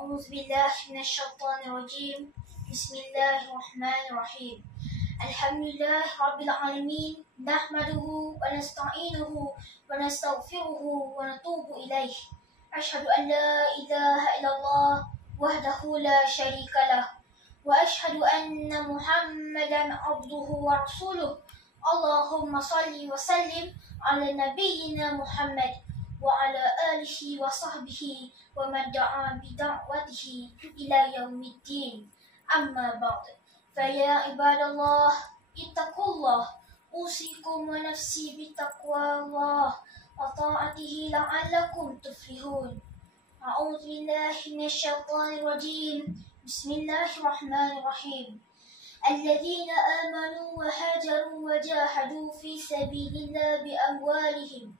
أعوذ بالله من الشيطان الرجيم. بسم الله الرحمن الرحيم. الحمد لله رب العالمين، نحمده ونستعينه ونستغفره ونتوب إليه. أشهد أن لا إله إلا الله وحده لا شريك له، وأشهد أن محمدا عبده ورسوله. اللهم صل وسلم على نبينا محمد وعلى آله وصحبه ومن دعا بدعوته إلى يوم الدين. أما بعد، فيا عباد الله اتقوا الله، أوصيكم ونفسي بتقوى الله وطاعته لعلكم تفلحون. أعوذ بالله من الشيطان الرجيم. بسم الله الرحمن الرحيم. الذين آمنوا وهاجروا وجاهدوا في سبيل الله بأموالهم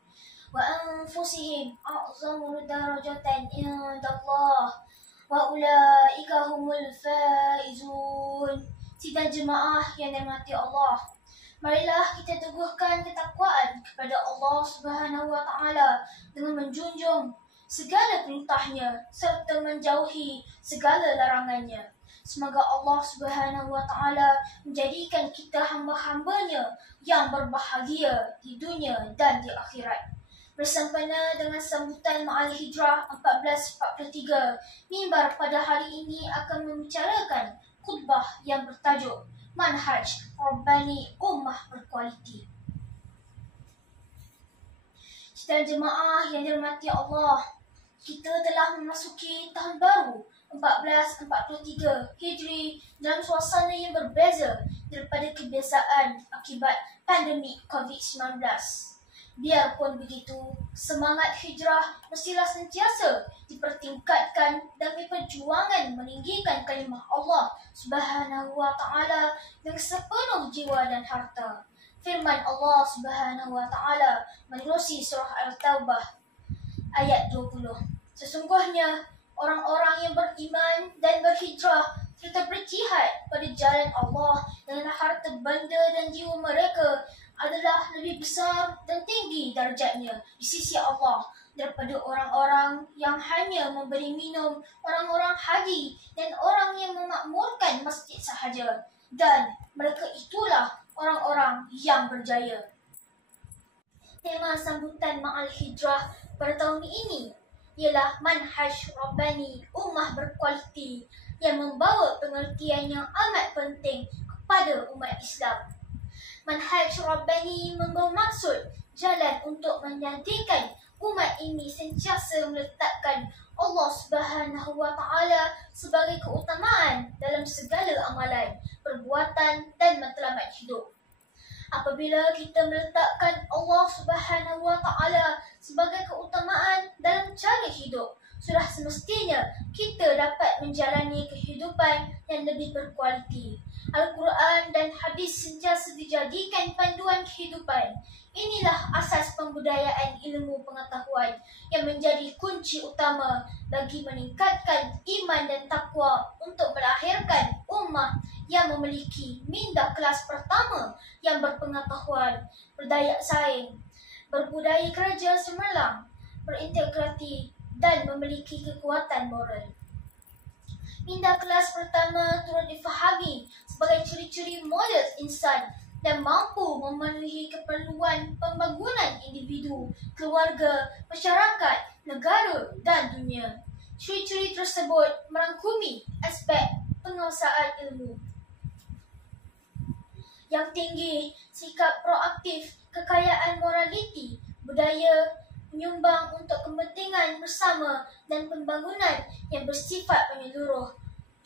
وأنفسهم أعظم درجة عند الله وأولئك هم الفائزون. Sidang jemaah yang dirahmati Allah, marilah kita teguhkan ketakwaan kepada Allah Subhanahu wa Ta'ala dengan menjunjung segala perintahnya serta menjauhi segala larangannya. Semoga Allah Subhanahu wa Ta'ala menjadikan kita hamba-hambanya yang berbahagia di dunia dan di akhirat. Bersempena dengan sambutan Ma'al Hijrah 1443, mimbar pada hari ini akan membicarakan khutbah yang bertajuk Manhaj Rabbani Ummah Berkualiti. Sidang jemaah yang dirahmati Allah, kita telah memasuki tahun baru 1443 Hijri dalam suasana yang berbeza daripada kebiasaan akibat pandemik COVID-19. Biarpun begitu, semangat hijrah mestilah sentiasa dipertingkatkan demi perjuangan meninggikan kalimah Allah Subhanahu wa Ta'ala dengan sepenuh jiwa dan harta. Firman Allah Subhanahu wa Ta'ala menerusi surah Al-Taubah ayat 20. Sesungguhnya orang-orang yang beriman dan berhijrah serta berjihad pada jalan Allah dengan harta benda dan jiwa mereka adalah lebih besar dan tinggi darjatnya di sisi Allah daripada orang-orang yang hanya memberi minum orang-orang haji dan orang yang memakmurkan masjid sahaja, dan mereka itulah orang-orang yang berjaya. Tema sambutan Ma'al Hijrah pada tahun ini ialah Manhaj Rabbani Ummah Berkualiti, yang membawa pengertian yang amat penting kepada umat Islam. Manhaj Rabbani membawa maksud jalan untuk menjadikan umat ini sentiasa meletakkan Allah Subhanahu wa Ta'ala sebagai keutamaan dalam segala amalan, perbuatan dan matlamat hidup. Apabila kita meletakkan Allah Subhanahu wa Ta'ala sebagai keutamaan dalam cara hidup, sudah semestinya kita dapat menjalani kehidupan yang lebih berkualiti. Al-Quran dan hadis sentiasa dijadikan panduan kehidupan. Inilah asas pembudayaan ilmu pengetahuan yang menjadi kunci utama bagi meningkatkan iman dan takwa untuk melahirkan ummah yang memiliki minda kelas pertama yang berpengetahuan, berdaya saing, berbudaya kerja cemerlang, berintegriti dan memiliki kekuatan moral. Minda kelas pertama turut difahami sebagai ciri-ciri model insan dan mampu memenuhi keperluan pembangunan individu, keluarga, masyarakat, negara dan dunia. Ciri-ciri tersebut merangkumi aspek penguasaan ilmu yang tinggi, sikap proaktif, kekayaan moraliti, budaya, menyumbang untuk kepentingan bersama dan pembangunan yang bersifat menyeluruh.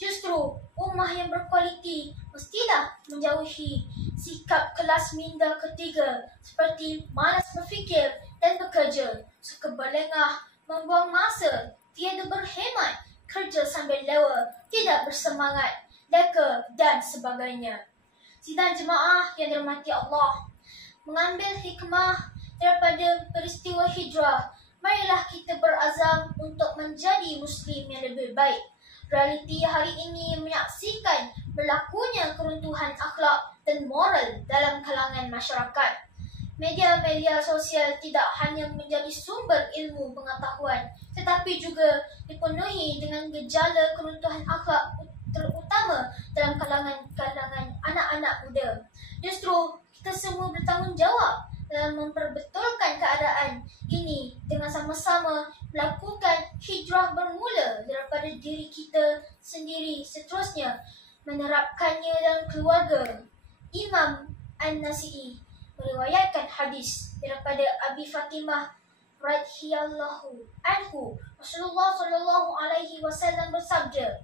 Justru, ummah yang berkualiti mestilah menjauhi sikap kelas minda ketiga seperti malas berfikir dan bekerja, suka berlengah, membuang masa, tiada berhemat, kerja sambil lewa, tidak bersemangat, leka dan sebagainya. Sidang jemaah yang dirahmati Allah, mengambil hikmah daripada peristiwa hijrah, marilah kita berazam untuk menjadi Muslim yang lebih baik. Realiti hari ini menyaksikan berlakunya keruntuhan akhlak dan moral dalam kalangan masyarakat. Media-media sosial tidak hanya menjadi sumber ilmu pengetahuan, tetapi juga dipenuhi dengan gejala keruntuhan akhlak, terutama dalam kalangan anak-anak muda. Justru kita semua bertanggungjawab dalam memperbetulkan keadaan ini dengan sama-sama melakukan hijrah bermula daripada diri kita sendiri, seterusnya menerapkannya dalam keluarga. Imam An-Nasi'i meriwayatkan hadis daripada Abi Fatimah radhiyallahu anhu, Rasulullah sallallahu alaihi wasallam bersabda,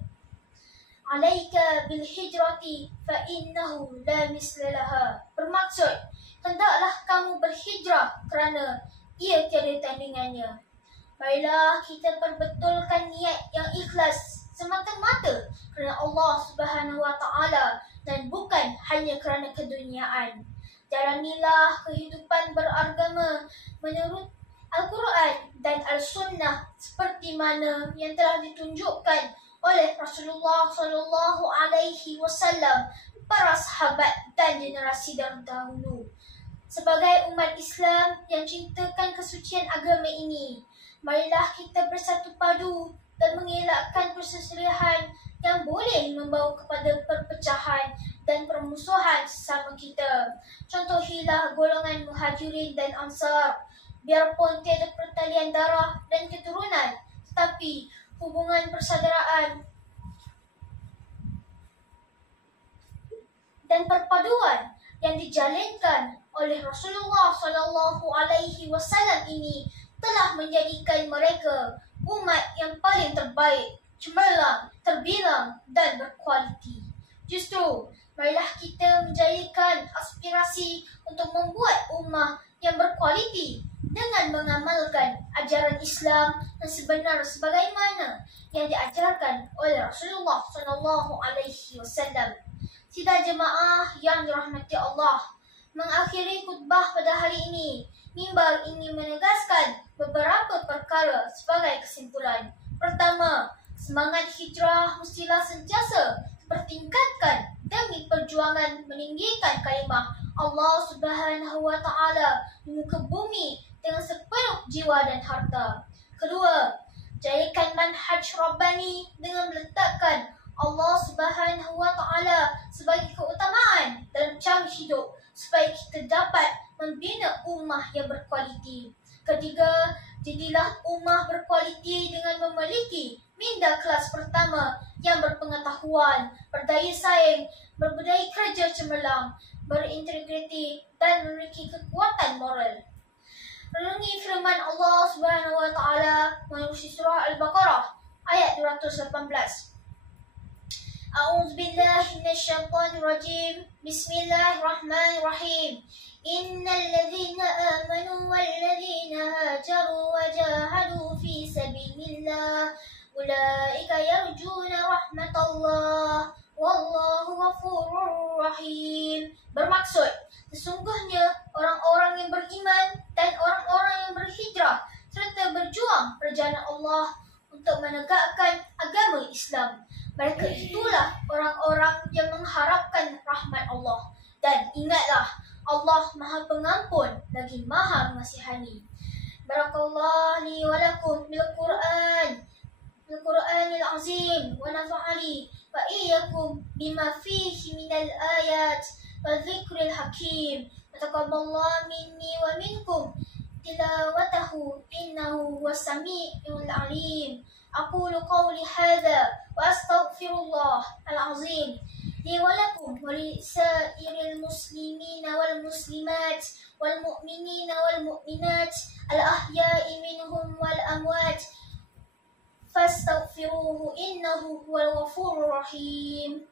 "Alaika bil hijrati fa innahu la misla laha." Bermaksud, hendaklah kamu berhijrah kerana ia tiada tandingannya. Baiklah kita perbetulkan niat yang ikhlas semata-mata kerana Allah Subhanahu wa taala dan bukan hanya kerana keduniaan. Jalanilah kehidupan beragama menurut Al-Quran dan Al-Sunnah seperti mana yang telah ditunjukkan oleh Rasulullah sallallahu alaihi wasallam, para sahabat dan generasi dahulu. Sebagai umat Islam yang cintakan kesucian agama ini, marilah kita bersatu padu dan mengelakkan perselisihan yang boleh membawa kepada perpecahan dan permusuhan sesama kita. Contohilah golongan Muhajirin dan Ansar. Biarpun tiada pertalian darah dan keturunan, tetapi hubungan persaudaraan dan perpaduan yang dijalinkan oleh Rasulullah sallallahu alaihi wasallam ini telah menjadikan mereka umat yang paling terbaik, cemerlang, terbilang dan berkualiti. Justru, marilah kita menjayakan aspirasi untuk membuat ummah yang berkualiti dengan mengamalkan ajaran Islam yang sebenar sebagaimana yang diajarkan oleh Rasulullah sallallahu alaihi wasallam. Sidang jemaah yang dirahmati Allah, mengakhiri khutbah pada hari ini, mimbar ingin menegaskan beberapa perkara sebagai kesimpulan. Pertama, semangat hijrah mestilah sentiasa dipertingkatkan demi perjuangan meninggikan kalimah Allah Subhanahu wa taala di muka bumi dengan sepenuh jiwa dan harta. Kedua, jayakan manhaj Rabbani dengan meletakkan Allah Subhanahu wa taala sebagai keutamaan dalam cara hidup supaya kita dapat membina ummah yang berkualiti. Ketiga, jadilah ummah berkualiti dengan memiliki minda kelas pertama yang berpengetahuan, berdaya saing, berbudaya kerja cemerlang, berintegriti dan memiliki kekuatan moral. Renungi firman Allah Subhanahu wa taala melalui surah Al-Baqarah ayat 218. A'udzu billahi minasyaitonir rajim. Bismillahirrahmanirrahim. Innal ladzina amanu wal ladzina hajaru wa jahadu fi sabilillah ulaika yarjuna rahmatallah wallahu ghafurur rahim. Bermaksud, sesungguhnya orang-orang yang beriman dan orang-orang yang berhijrah serta berjuang perjalanan Allah untuk menegakkan agama Islam, mereka itulah orang-orang yang mengharapkan rahmat Allah. Dan ingatlah, Allah Maha Pengampun lagi Maha Mengasihani. Barakallahu li wa lakum bil Qur'anil azim wa nafa'ali wa iyyakum bima fihi minal ayat wa dzikril hakim. Taqabbalallahu minni wa minkum tilawatahu innahu was-sami'ul 'alim. أقول قولي هذا وأستغفر الله العظيم لي ولكم ولسائر المسلمين والمسلمات والمؤمنين والمؤمنات الأحياء منهم والأموات فاستغفروه إنه هو الغفور الرحيم.